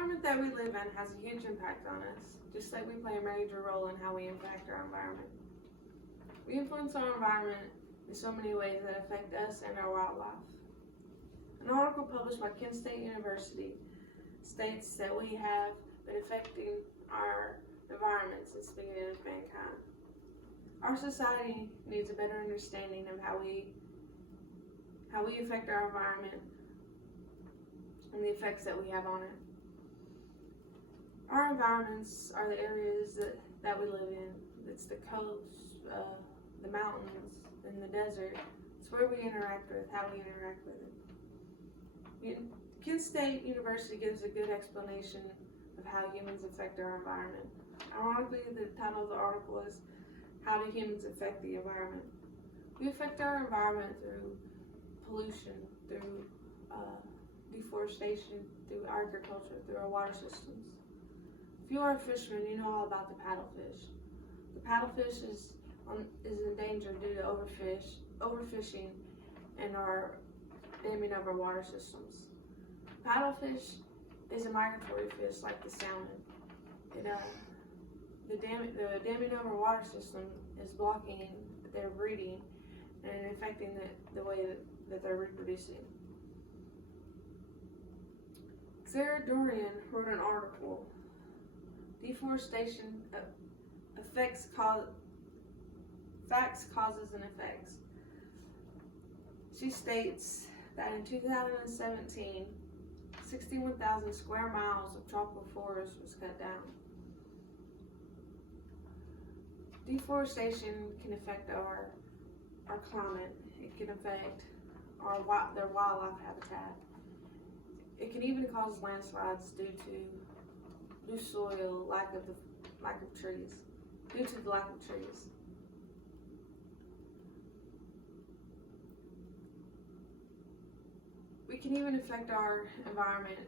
environment that we live in has a huge impact on us, just like we play a major role in how we impact our environment. We influence our environment in so many ways that affect us and our wildlife. An article published by Kent State University states that we have been affecting our environment since the beginning of mankind. Our society needs a better understanding of how we affect our environment and the effects that we have on it. Our environments are the areas that we live in. It's the coast, the mountains, and the desert. It's where we interact with, how we interact with it. Kent State University gives a good explanation of how humans affect our environment. Ironically, the title of the article is How Do Humans Affect the Environment? We affect our environment through pollution, through deforestation, through agriculture, through our water systems. If you are a fisherman, you know all about the paddlefish. The paddlefish is in danger due to overfishing, and our damming of our water systems. Paddlefish is a migratory fish like the salmon. The damming of our water system is blocking their breeding and affecting the way that they're reproducing. Sarah Dorian wrote an article, Deforestation Facts, Causes, and Effects. She states that in 2017, 61,000 square miles of tropical forest was cut down. Deforestation can affect our climate. It can affect their wildlife habitat. It can even cause landslides due to loose soil, lack of trees, due to the lack of trees. We can even affect our environment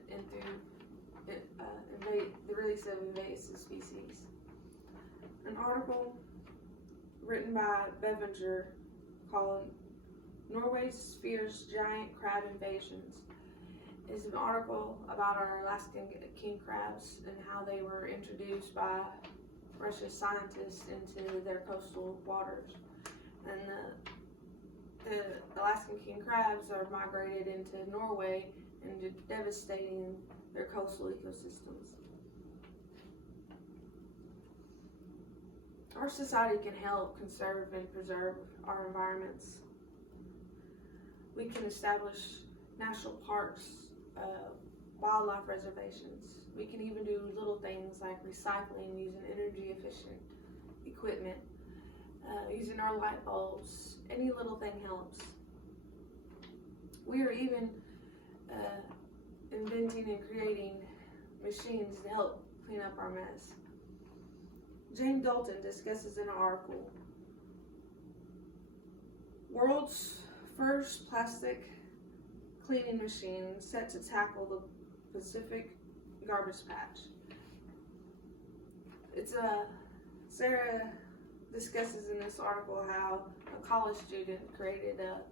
through the release of invasive species. An article written by Bevenger called Norway's Fears Giant Crab Invasions is an article about our Alaskan king crabs and how they were introduced by Russian scientists into their coastal waters. And the Alaskan king crabs are migrated into Norway and devastating their coastal ecosystems. Our society can help conserve and preserve our environments. We can establish national parks, wildlife reservations. We can even do little things like recycling, using energy efficient equipment, using our light bulbs. Any little thing helps. We are even inventing and creating machines to help clean up our mess. Jane Dalton discusses in an article, World's First Plastic Cleaning Machine Set to Tackle the Pacific Garbage Patch. Sarah discusses in this article how a college student created a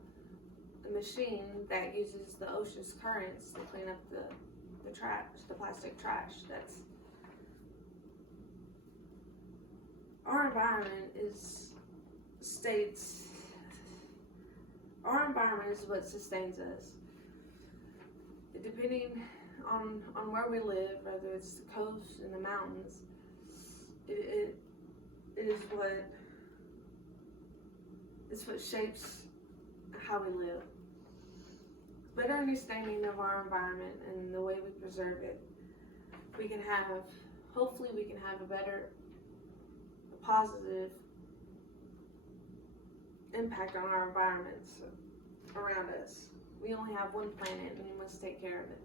machine that uses the ocean's currents to clean up the trash, the plastic trash. Our environment is what sustains us. Depending on where we live, whether it's the coast and the mountains, it is what shapes how we live. Better understanding of our environment and the way we preserve it, hopefully we can have a positive impact on our environments around us. We only have one planet and we must take care of it.